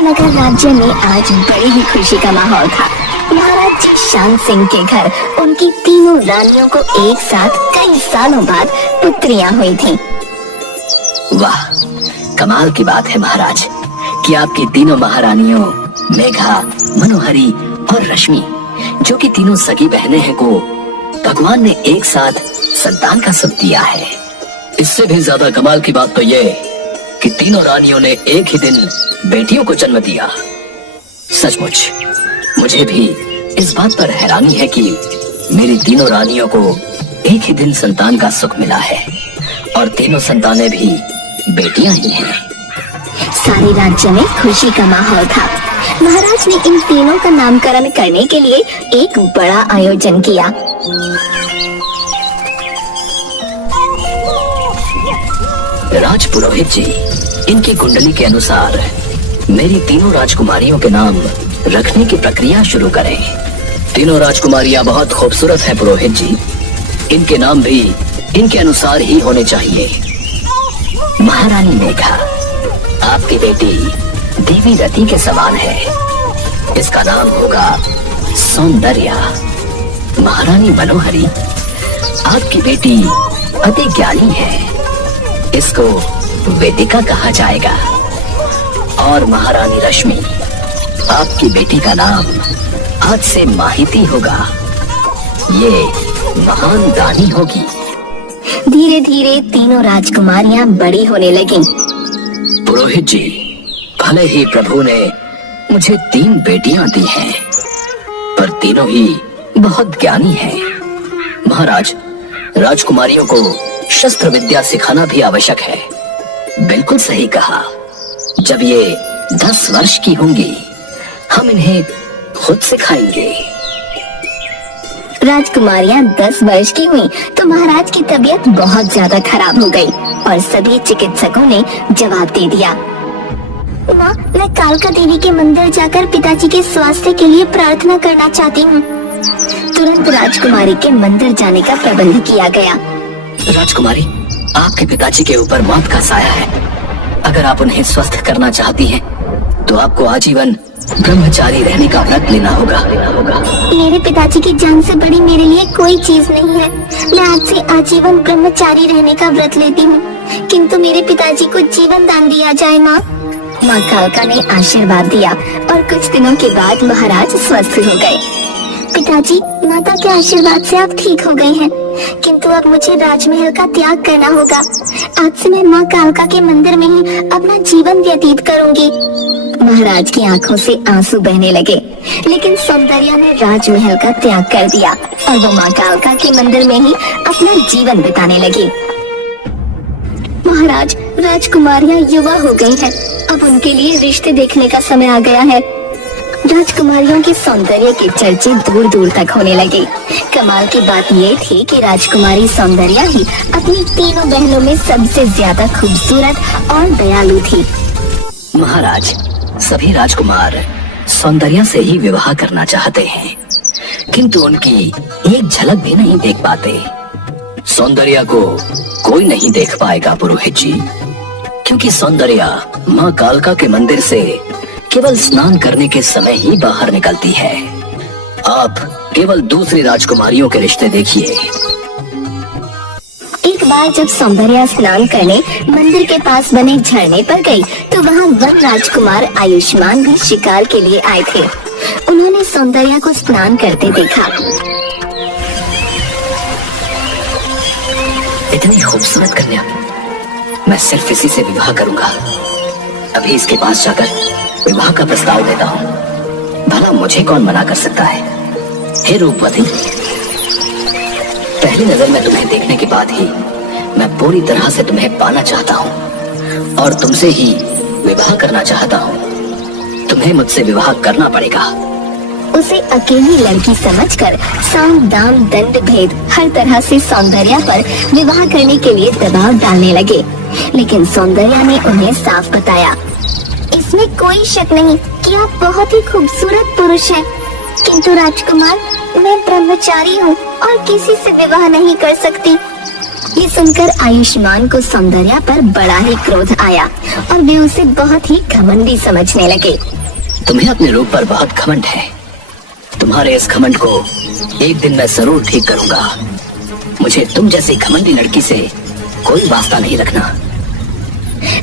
हस्तिनगर राज्य में आज बड़ी ही खुशी का माहौल था। महाराज शान सिंह के घर उनकी तीनों रानियों को एक साथ कई सालों बाद पुत्रियां हुई थीं। वाह, कमाल की बात है महाराज कि आपकी तीनों महारानियों मेघा, मनोहरी और रश्मि, जो कि तीनों सगी बहनें हैं, को भगवान ने एक साथ संतान का सुख दिया है। इससे भी ज्यादा कमाल की बात तो ये कि तीनों रानियों ने एक ही दिन बेटियों को जन्म दिया। सचमुच मुझे भी इस बात पर हैरानी है कि मेरी तीनों रानियों को एक ही दिन संतान का सुख मिला है और तीनों संतानें भी बेटियां ही हैं। सारे राज्य में खुशी का माहौल था। महाराज ने इन तीनों का नामकरण करने के लिए एक बड़ा आयोजन किया। राज पुरोहित जी, इनकी कुंडली के अनुसार मेरी तीनों राजकुमारियों के नाम रखने की प्रक्रिया शुरू करें। तीनों राजकुमारियां बहुत खूबसूरत हैं पुरोहित जी, इनके नाम भी इनके अनुसार ही होने चाहिए। महारानी मेघा, आपकी बेटी देवी रति के समान है, इसका नाम होगा सौंदर्या। महारानी मनोहरी, आपकी बेटी अति ज्ञानी है, इसको वेदिका कहा जाएगा। और महारानी रश्मि, आपकी बेटी का नाम आज से माहिती होगा, ये महान दानी होगी। धीरे धीरे तीनों राजकुमारियां बड़ी होने लगीं। पुरोहित जी, भले ही प्रभु ने मुझे 3 बेटियां दी हैं, पर तीनों ही बहुत ज्ञानी हैं। महाराज, राजकुमारियों को शस्त्र विद्या सिखाना भी आवश्यक है। बिल्कुल सही कहा। जब ये 10 वर्ष की होंगी, हम इन्हें खुद सिखाएंगे। राजकुमारियां 10 वर्ष की हुई तो महाराज की तबीयत बहुत ज्यादा खराब हो गई और सभी चिकित्सकों ने जवाब दे दिया। माँ, मैं कालका देवी के मंदिर जाकर पिताजी के स्वास्थ्य के लिए प्रार्थना करना चाहती हूँ। तुरंत राजकुमारी के मंदिर जाने का प्रबंध किया गया। राजकुमारी, आपके पिताजी के ऊपर मौत का साया है। अगर आप उन्हें स्वस्थ करना चाहती हैं, तो आपको आजीवन ब्रह्मचारी रहने का व्रत लेना होगा। मेरे पिताजी की जान से बड़ी मेरे लिए कोई चीज नहीं है। मैं आज से आजीवन ब्रह्मचारी रहने का व्रत लेती हूँ, किंतु मेरे पिताजी को जीवन दान दिया जाए। माँ कालका ने आशीर्वाद दिया और कुछ दिनों के बाद महाराज स्वस्थ हो गए। पिताजी, माता के आशीर्वाद से आप ठीक हो गए हैं, किंतु अब मुझे राजमहल का त्याग करना होगा। आज से मैं माँ कालका के मंदिर में ही अपना जीवन व्यतीत करूंगी। महाराज की आंखों से आंसू बहने लगे, लेकिन सौंदर्या ने राजमहल का त्याग कर दिया और वो माँ कालका के मंदिर में ही अपना जीवन बिताने लगी। महाराज, राजकुमारियां युवा हो गई हैं, अब उनके लिए रिश्ते देखने का समय आ गया है। राजकुमारियों के सौंदर्य के चर्चे दूर दूर तक होने लगे। कमाल की बात ये थी कि राजकुमारी सौंदर्या ही अपनी तीनों बहनों में सबसे ज्यादा खूबसूरत और दयालु थी। महाराज, सभी राजकुमार सौंदर्या से ही विवाह करना चाहते हैं, किंतु उनकी एक झलक भी नहीं देख पाते। सौंदर्या को कोई नहीं देख पाएगा पुरोहित जी, क्योंकि सौंदर्या माँ कालका के मंदिर से केवल स्नान करने के समय ही बाहर निकलती है। आप केवल दूसरी राजकुमारियों के रिश्ते देखिए। एक बार जब सौंदर्या स्नान करने मंदिर के पास बने झरने पर गई, तो वहाँ वन राजकुमार आयुष्मान भी शिकार के लिए आए थे। उन्होंने सौंदर्या को स्नान करते देखा। इतनी खूबसूरत कन्या, मैं सिर्फ इसी से विवाह करूंगा। अभी इसके पास जाकर विवाह का प्रस्ताव देता हूँ, भला मुझे कौन मना कर सकता है। हे रूपवती, पहली नजर में तुम्हें देखने के बाद ही मैं पूरी तरह से तुम्हें पाना चाहता हूँ और तुमसे ही विवाह करना चाहता हूँ। तुम्हें मुझसे विवाह करना पड़ेगा। उसे अकेली लड़की समझकर साम दाम दंड भेद हर तरह से सौंदर्या पर विवाह करने के लिए दबाव डालने लगे, लेकिन सौंदर्या ने उन्हें साफ बताया, इसमें कोई शक नहीं कि आप बहुत ही खूबसूरत पुरुष हैं, किंतु राजकुमार, मैं ब्रह्मचारी हूँ और किसी से विवाह नहीं कर सकती। ये सुनकर आयुष्मान को सौंदर्या पर बड़ा ही क्रोध आया और वे उसे बहुत ही घमंडी समझने लगे। तुम्हें अपने रूप पर बहुत घमंड है। तुम्हारे इस घमंड को एक दिन मैं जरूर ठीक करूंगा। मुझे तुम जैसी घमंडी लड़की से कोई वास्ता नहीं रखना।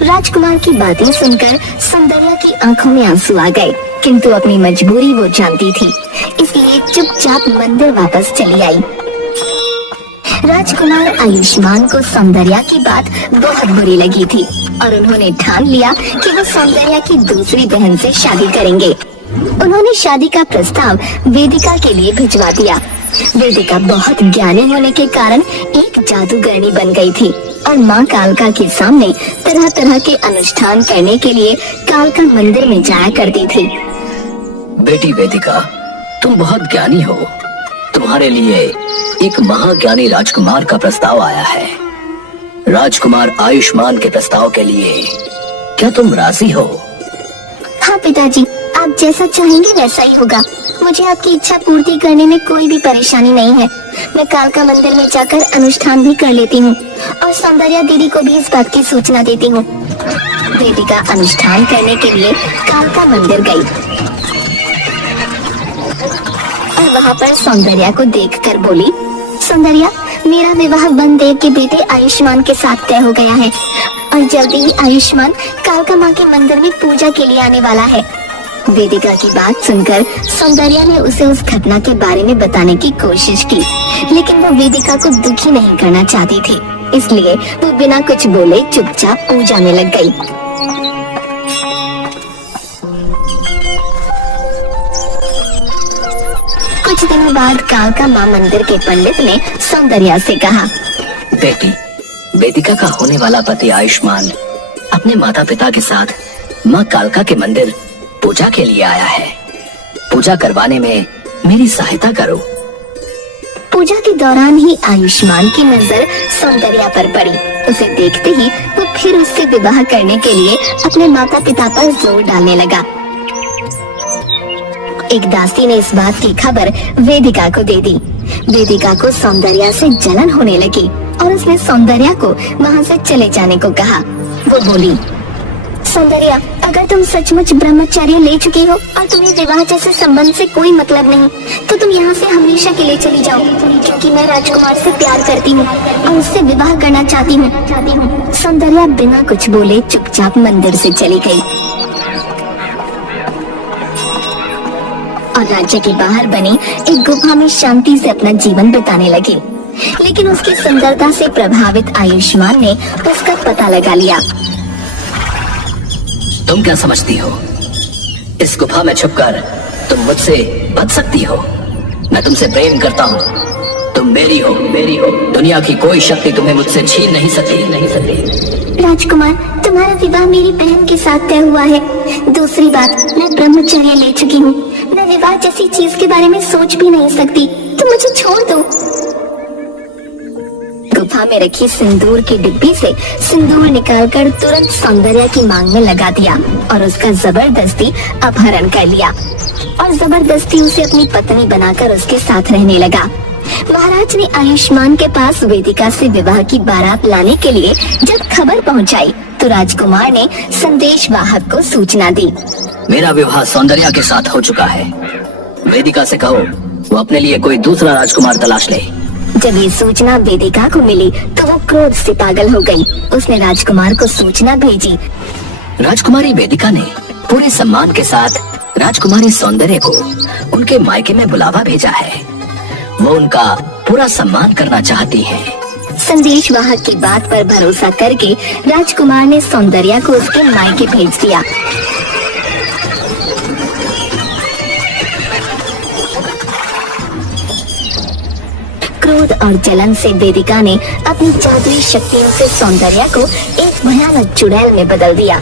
राजकुमार की बातें सुनकर सौंदर्या की आंखों में आंसू आ गए, किंतु अपनी मजबूरी वो जानती थी, इसलिए चुपचाप मंदिर वापस चली आई। राजकुमार आयुष्मान को सौंदर्या की बात बहुत बुरी लगी थी और उन्होंने ठान लिया कि वो सौंदर्या की दूसरी बहन से शादी करेंगे। उन्होंने शादी का प्रस्ताव वेदिका के लिए भिजवा दिया। वेदिका बहुत ज्ञानी होने के कारण एक जादूगरनी बन गई थी और माँ कालका के सामने तरह तरह के अनुष्ठान करने के लिए कालका मंदिर में जाया करती थी। बेटी वेदिका, तुम बहुत ज्ञानी हो। तुम्हारे लिए एक महाज्ञानी राजकुमार का प्रस्ताव आया है। राजकुमार आयुष्मान के प्रस्ताव के लिए क्या तुम राजी हो? हाँ पिताजी, आप जैसा चाहेंगे वैसा ही होगा। मुझे आपकी इच्छा पूर्ति करने में कोई भी परेशानी नहीं है। मैं कालका मंदिर में जाकर अनुष्ठान भी कर लेती हूँ और सौंदर्या दीदी को भी इस बात की सूचना देती हूँ। वेदिका अनुष्ठान करने के लिए कालका मंदिर गई और वहाँ पर सौंदर्या को देखकर बोली, सौंदर्या, मेरा विवाह बनदेव के बेटे आयुष्मान के साथ तय हो गया है और जल्दी ही आयुष्मान कालका माँ के मंदिर में पूजा के लिए आने वाला है। वेदिका की बात सुनकर सौंदर्या ने उसे उस घटना के बारे में बताने की कोशिश की, लेकिन वो वेदिका को दुखी नहीं करना चाहती थी, इसलिए वो बिना कुछ बोले चुपचाप पूजा में लग गई। कुछ दिनों बाद कालका माँ मंदिर के पंडित ने सौंदर्या से कहा, बेटी, वेदिका का होने वाला पति आयुष्मान अपने माता पिता के साथ माँ कालका के मंदिर पूजा के लिए आया है। पूजा करवाने में मेरी सहायता करो। पूजा के दौरान ही आयुष्मान की नजर सौंदर्या पर पड़ी। उसे देखते ही वो फिर उससे विवाह करने के लिए अपने माता पिता पर जोर डालने लगा। एक दासी ने इस बात की खबर वेदिका को दे दी। वेदिका को सौंदर्या से जलन होने लगी और उसने सौंदर्या को वहाँ से चले जाने को कहा। वो बोली, सौंदर्या, अगर तुम सचमुच ब्रह्मचर्य ले चुकी हो और तुम्हें विवाह जैसे संबंध से कोई मतलब नहीं, तो तुम यहाँ से हमेशा के लिए चली जाओ, क्योंकि मैं राजकुमार से प्यार करती हूँ और उससे विवाह करना चाहती हूँ। सौंदर्या बिना कुछ बोले चुपचाप मंदिर से चली गई और राज्य के बाहर बनी एक गुफा में शांति से अपना जीवन बिताने लगी। लेकिन उसकी सुंदरता से प्रभावित आयुष्मान ने उसका पता लगा लिया। तुम क्या समझती हो? इस गुफा में छुपकर तुम मुझसे बच सकती हो? मैं तुमसे प्रेम करता हूँ। तुम मेरी हो। दुनिया की कोई शक्ति तुम्हें मुझसे छीन नहीं सकती। राजकुमार, तुम्हारा विवाह मेरी बहन के साथ तय हुआ है। दूसरी बात, मैं ब्रह्मचर्य ले चुकी हूँ। मैं विवाह जैसी चीज के बारे में सोच भी नहीं सकती। तुम मुझे छोड़ दो। गुफा में रखी सिंदूर की डिब्बी से सिंदूर निकालकर तुरंत सौंदर्या की मांग में लगा दिया और उसका जबरदस्ती अपहरण कर लिया और जबरदस्ती उसे अपनी पत्नी बनाकर उसके साथ रहने लगा। महाराज ने आयुष्मान के पास वेदिका से विवाह की बारात लाने के लिए जब खबर पहुंचाई, तो राजकुमार ने संदेश वाहक को सूचना दी। मेरा विवाह सौंदर्या के साथ हो चुका है। वेदिका से कहो वो अपने लिए कोई दूसरा राजकुमार तलाश ले। जब ये सूचना वेदिका को मिली तो वो क्रोध से पागल हो गई। उसने राजकुमार को सूचना भेजी। राजकुमारी वेदिका ने पूरे सम्मान के साथ राजकुमारी सौंदर्य को उनके मायके में बुलावा भेजा है। वो उनका पूरा सम्मान करना चाहती है। संदेश वाहक की बात पर भरोसा करके राजकुमार ने सौंदर्या को उसके मायके भेज दिया। क्रोध और जलन से वेदिका ने अपनी जादुई शक्तियों से सौंदर्या को एक भयानक चुड़ैल में बदल दिया।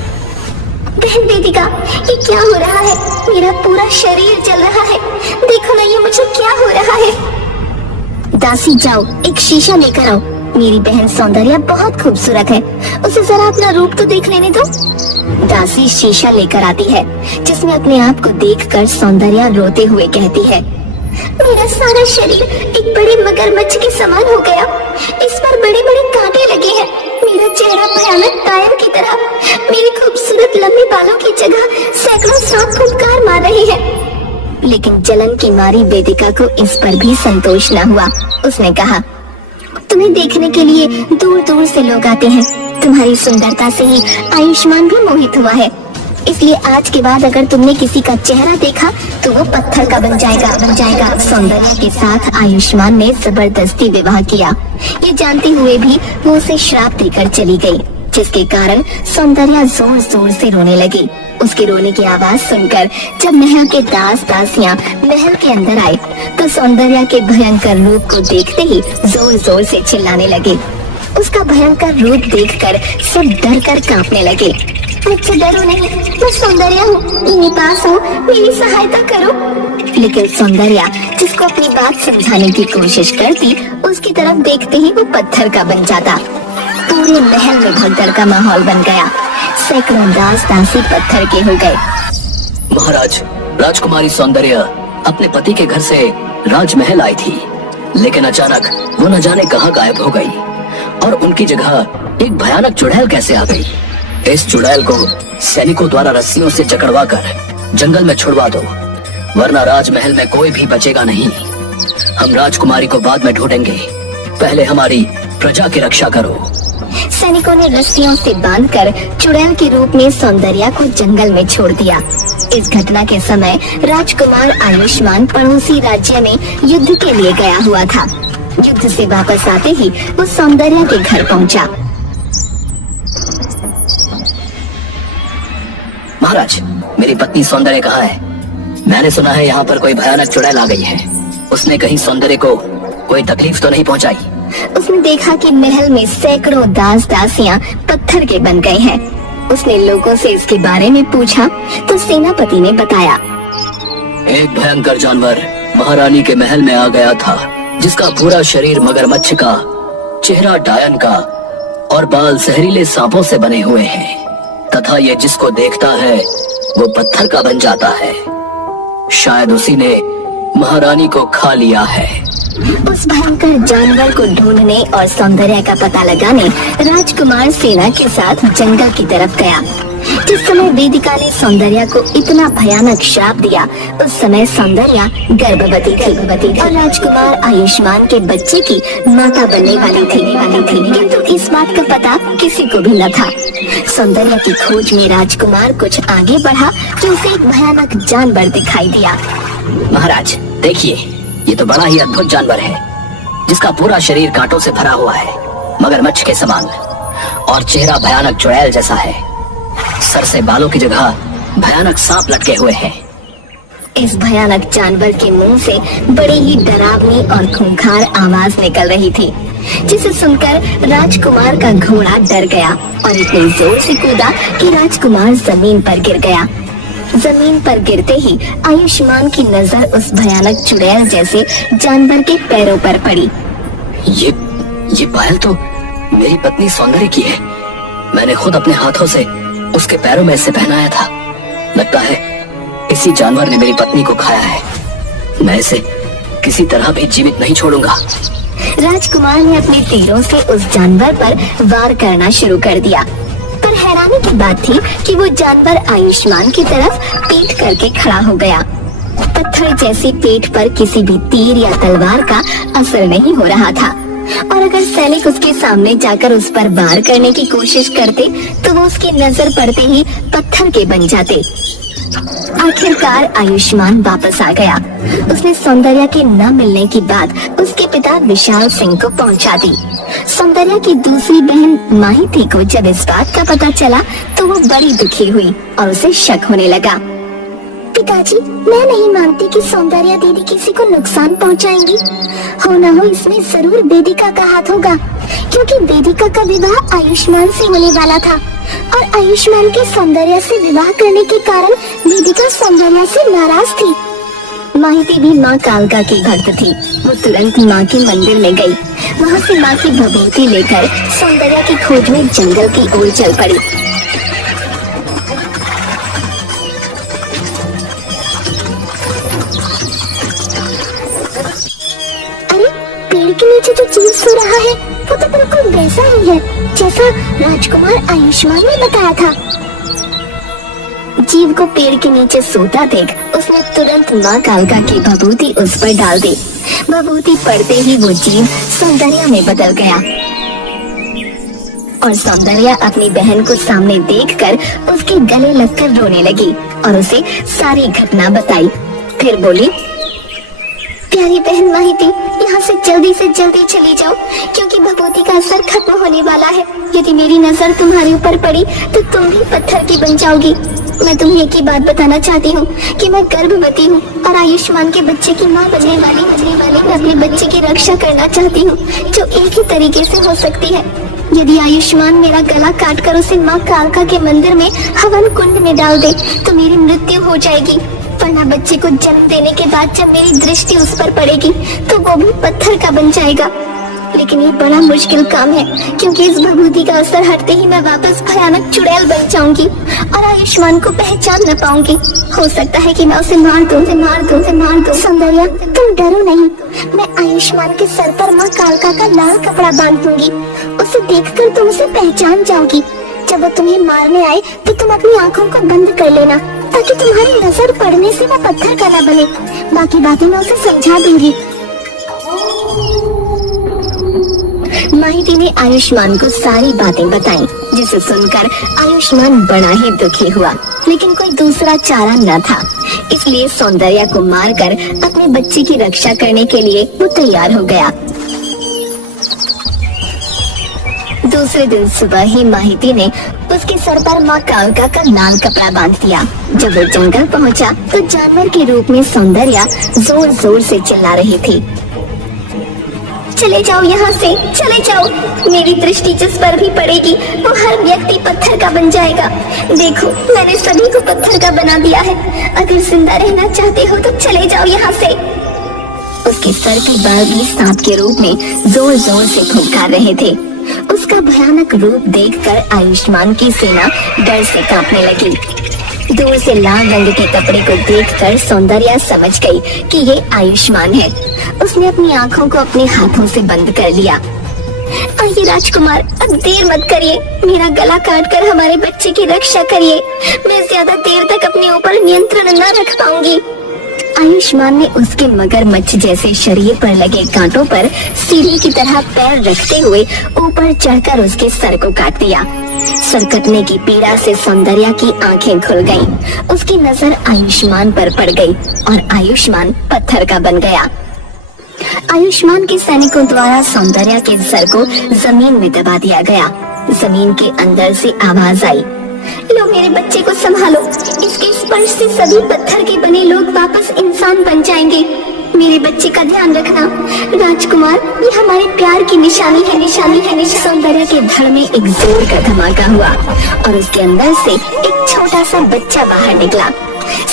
बहन वेदिका, ये क्या हो रहा है? मेरा पूरा शरीर जल रहा है। देखो ना, ये मुझे क्या हो रहा है। दासी, जाओ एक शीशा लेकर आओ। मेरी बहन सौंदर्या बहुत खूबसूरत है, उसे जरा अपना रूप तो देख लेने दो। दासी शीशा लेकर आती है, जिसमें अपने आप को देखकर सौंदर्या रोते हुए कहती है, मेरा सारा शरीर एक बड़े मगरमच्छ के समान हो गया। इस पर बड़े बड़े कांटे लगे हैं। मेरा चेहरा भयानक कायर की तरह। मेरे खूबसूरत लंबे बालों की जगह सैकड़ों सांप फुफकार मार रहे हैं। लेकिन जलन की मारी वेदिका को इस पर भी संतोष न हुआ। उसने कहा, तुम्हें देखने के लिए दूर दूर से लोग आते हैं। तुम्हारी सुंदरता से ही आयुष्मान भी मोहित हुआ है। इसलिए आज के बाद अगर तुमने किसी का चेहरा देखा तो वो पत्थर का बन जाएगा। सौंदर्या के साथ आयुष्मान ने जबरदस्ती विवाह किया। ये जानते हुए भी वो उसे श्राप देकर चली गई, जिसके कारण सौंदर्या जोर जोर से रोने लगी। उसके रोने की आवाज सुनकर जब महल के दास दासियां महल के अंदर आए तो सौंदर्या के भयंकर रूप को देखते ही जोर जोर से चिल्लाने लगे। उसका भयंकर रूप देखकर सब डर कर कांपने लगे। मुझसे डरो नहीं, मैं सौंदर्या हूँ, मेरे पास हो, मेरी सहायता करो। लेकिन सौंदर्या जिसको अपनी बात समझाने की कोशिश करती, उसकी तरफ देखते ही वो पत्थर का बन जाता। पूरे महल में भगदड़ का माहौल बन गया। सैकड़ों दास दासी पत्थर के हो गए। महाराज, राजकुमारी सौंदर्या अपने पति के घर से राजमहल आई थी, लेकिन अचानक वो न जाने कहाँ गायब हो गई और उनकी जगह एक भयानक चुड़ैल कैसे आ गई। इस चुड़ैल को सैनिकों द्वारा रस्सियों से जकड़वा कर जंगल में छुड़वा दो, वरना राजमहल में कोई भी बचेगा नहीं। हम राजकुमारी को बाद में ढूंढेंगे, पहले हमारी प्रजा की रक्षा करो। सैनिकों ने रस्सियों से बांधकर चुड़ैल के रूप में सौंदर्या को जंगल में छोड़ दिया। इस घटना के समय राजकुमार आयुष्मान पड़ोसी राज्य में युद्ध के लिए गया हुआ था। युद्ध से वापस आते ही वो सौंदर्या के घर पहुंचा। महाराज, मेरी पत्नी सौंदर्य कहाँ है? मैंने सुना है यहाँ पर कोई भयानक चुड़ैल आ गई है। उसने कहीं सौंदर्य को कोई तकलीफ तो नहीं पहुँचाई? उसने देखा कि महल में सैकड़ों दास दासियां पत्थर के बन गए हैं। उसने लोगों से इसके बारे में पूछा तो सेनापति ने बताया, एक भयंकर जानवर महारानी के महल में आ गया था, जिसका पूरा शरीर मगरमच्छ का, चेहरा डायन का और बाल जहरीले सांपों से बने हुए हैं, तथा ये जिसको देखता है वो पत्थर का बन जाता है। शायद उसी ने महारानी को खा लिया है। उस भयंकर जानवर को ढूंढने और सौंदर्या का पता लगाने राजकुमार सेना के साथ जंगल की तरफ गया। जिस समय वेदिका ने सौंदर्या को इतना भयानक श्राप दिया, उस समय सौंदर्या गर्भवती थी और राजकुमार आयुष्मान के बच्चे की माता बनने वाली थी। किंतु इस बात का पता किसी को भी न था। सौंदर्या की खोज में राजकुमार कुछ आगे बढ़ा तो उसे एक भयानक जानवर दिखाई दिया। महाराज देखिए, ये तो बड़ा ही अद्भुत जानवर है, जिसका पूरा शरीर कांटों से भरा हुआ है, मगरमच्छ के समान, और चेहरा भयानक चुड़ैल जैसा है। सर से बालों की जगह भयानक सांप लटके हुए हैं। इस भयानक जानवर के मुंह से बड़ी ही डरावनी और खूंखार आवाज निकल रही थी, जिसे सुनकर राजकुमार का घोड़ा डर गया और इतने जोर से कूदा कि राजकुमार जमीन पर गिर गया। जमीन पर गिरते ही आयुष्मान की नजर उस भयानक चुड़ैल जैसे जानवर के पैरों पर पड़ी। ये पायल तो मेरी पत्नी सौंदर्य की है। मैंने खुद अपने हाथों से उसके पैरों में इसे पहनाया था। लगता है इसी जानवर ने मेरी पत्नी को खाया है। मैं इसे किसी तरह भी जीवित नहीं छोड़ूंगा। राजकुमार ने अपने तीरों से उस जानवर पर वार करना शुरू कर दिया, पर हैरानी की बात थी कि वो जानवर आयुष्मान की तरफ पीठ करके खड़ा हो गया। पत्थर जैसी पीठ पर किसी भी तीर या तलवार का असर नहीं हो रहा था, और अगर सैनिक उसके सामने जाकर उस पर वार करने की कोशिश करते तो वो उसकी नजर पड़ते ही पत्थर के बन जाते। आखिरकार आयुष्मान वापस आ गया। उसने सौंदर्या के न मिलने की बात उसके पिता विशाल सिंह को पहुंचा दी। सौंदर्या की दूसरी बहन माहिती को जब इस बात का पता चला तो वो बड़ी दुखी हुई और उसे शक होने लगा। पिताजी, मैं नहीं मानती कि सौंदर्या दीदी किसी को नुकसान पहुंचाएंगी। हो न हो इसमें जरूर वेदिका का हाथ होगा, क्योंकि वेदिका का विवाह आयुष्मान से होने वाला था और आयुष्मान के सौंदर्या से विवाह करने के कारण वेदिका सौंदर्या से नाराज थी। माहिती भी माँ कालका की भक्त थी। वो तुरंत माँ के मंदिर में गई। वहाँ से माँ की भभूति लेकर सौंदर्या की खोज में जंगल की ओर चल पड़ी। के नीचे जो जीव सो रहा है वो तो बिल्कुल वैसा ही है जैसा राजकुमार आयुष्मान ने बताया था। जीव को पेड़ के नीचे सोता देख उसने तुरंत माँ कालका की भभूति उस पर डाल दी। भभूति पड़ते ही वो जीव सौंदर्या में बदल गया और सौंदर्या अपनी बहन को सामने देखकर उसके गले लगकर रोने लगी और उसे सारी घटना बताई। फिर बोली, प्यारी बहन माहिती, यहाँ से जल्दी चली जाओ क्योंकि भभूति का असर खत्म होने वाला है। यदि मेरी नजर तुम्हारे ऊपर पड़ी तो तुम भी पत्थर की बन जाओगी। मैं तुम्हें एक ही बात बताना चाहती हूँ कि मैं गर्भवती हूँ और आयुष्मान के बच्चे की माँ बनने वाली मैं अपने बच्चे की रक्षा करना चाहती हूँ जो एक ही तरीके से हो सकती है। यदि आयुष्मान मेरा गला काटकर उसे माँ कालका के मंदिर में हवन कुंड में डाल दे तो मेरी मृत्यु हो जाएगी, वरना बच्चे को जन्म देने के बाद जब मेरी दृष्टि उस पर पड़ेगी तो वो भी पत्थर का बन जाएगा। लेकिन ये बड़ा मुश्किल काम है क्योंकि इस भभूति का असर हटते ही मैं वापस भयानक चुड़ैल बन जाऊंगी और आयुष्मान को पहचान न पाऊंगी। हो सकता है कि मैं उसे मार दूं। सौंदर्या, तुम डरो नहीं, मैं आयुष्मान के सर पर माँ कालका का लाल कपड़ा बांध दूंगी। उसे देखकर तुम उसे पहचान जाओगी। जब वो तुम्हें मारने आए तो तुम अपनी आँखों को बंद कर लेना ताकि तुम्हारी नजर पड़ने से वो पत्थर का न बने। बाकी बातें मैं उसे समझा दूंगी। माहिती ने आयुष्मान को सारी बातें बताई, जिसे सुनकर आयुष्मान बड़ा ही दुखी हुआ, लेकिन कोई दूसरा चारा न था। इसलिए सौंदर्या को मारकर अपने बच्चे की रक्षा करने के लिए वो तैयार हो गया। दूसरे दिन सुबह ही माहिती ने उसके सर पर माँ कालका का लाल कपड़ा बांध दिया। जब वो जंगल पहुँचा तो जानवर के रूप में सौंदर्या जोर जोर से चिल्ला रही थी, चले जाओ यहाँ से, चले जाओ। मेरी दृष्टि जिस पर भी पड़ेगी वो हर व्यक्ति पत्थर का बन जाएगा। देखो, मैंने सभी को पत्थर का बना दिया है। अगर जिंदा रहना चाहते हो तो चले जाओ यहाँ से। उसके सर के बाल भी सांप के रूप में जोर जोर से फुंकार रहे थे। उसका भयानक रूप देखकर आयुष्मान की सेना डर से कांपने लगी। दूर से लाल रंग के कपड़े को देखकर सौंदर्या समझ गई कि ये आयुष्मान है। उसने अपनी आंखों को अपने हाथों से बंद कर लिया। आइए राजकुमार, अब देर मत करिए, मेरा गला काटकर हमारे बच्चे की रक्षा करिए। मैं ज्यादा देर तक अपने ऊपर नियंत्रण न रख पाऊंगी। आयुष्मान ने उसके मगरमच्छ जैसे शरीर पर लगे कांटों पर सीढ़ी की तरह पैर रखते हुए ऊपर चढ़कर उसके सर को काट दिया। सर कटने की पीड़ा से सौंदर्या की आंखें खुल गईं। उसकी नजर आयुष्मान पर पड़ गई और आयुष्मान पत्थर का बन गया। आयुष्मान के सैनिकों द्वारा सौंदर्या के सर को जमीन में दबा दिया गया। जमीन के अंदर से आवाज आई, लो मेरे बच्चे को संभालो, इसके स्पर्श से सभी पत्थर के बने लोग वापस इंसान बन जाएंगे। मेरे बच्चे का ध्यान रखना राजकुमार, ये हमारे प्यार की निशानी है। सौंदर्या के धड़ में एक जोर का धमाका हुआ और उसके अंदर से एक छोटा सा बच्चा बाहर निकला।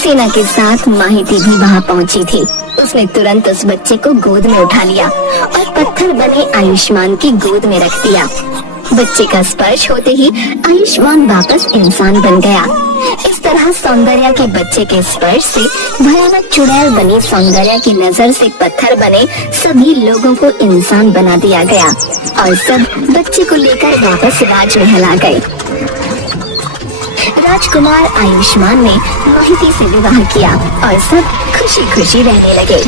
सेना के साथ माहिती भी वहाँ पहुँची थी। उसने तुरंत उस बच्चे को गोद में उठा लिया और पत्थर बने आयुष्मान की गोद में रख दिया। बच्चे का स्पर्श होते ही आयुष्मान वापस इंसान बन गया। इस तरह सौंदर्या के बच्चे के स्पर्श से भयानक चुड़ैल बनी सौंदर्या की नजर से पत्थर बने सभी लोगों को इंसान बना दिया गया और सब बच्चे को लेकर वापस राजमहल आ गए। राजकुमार आयुष्मान ने माहिती से विवाह किया और सब खुशी खुशी रहने लगे।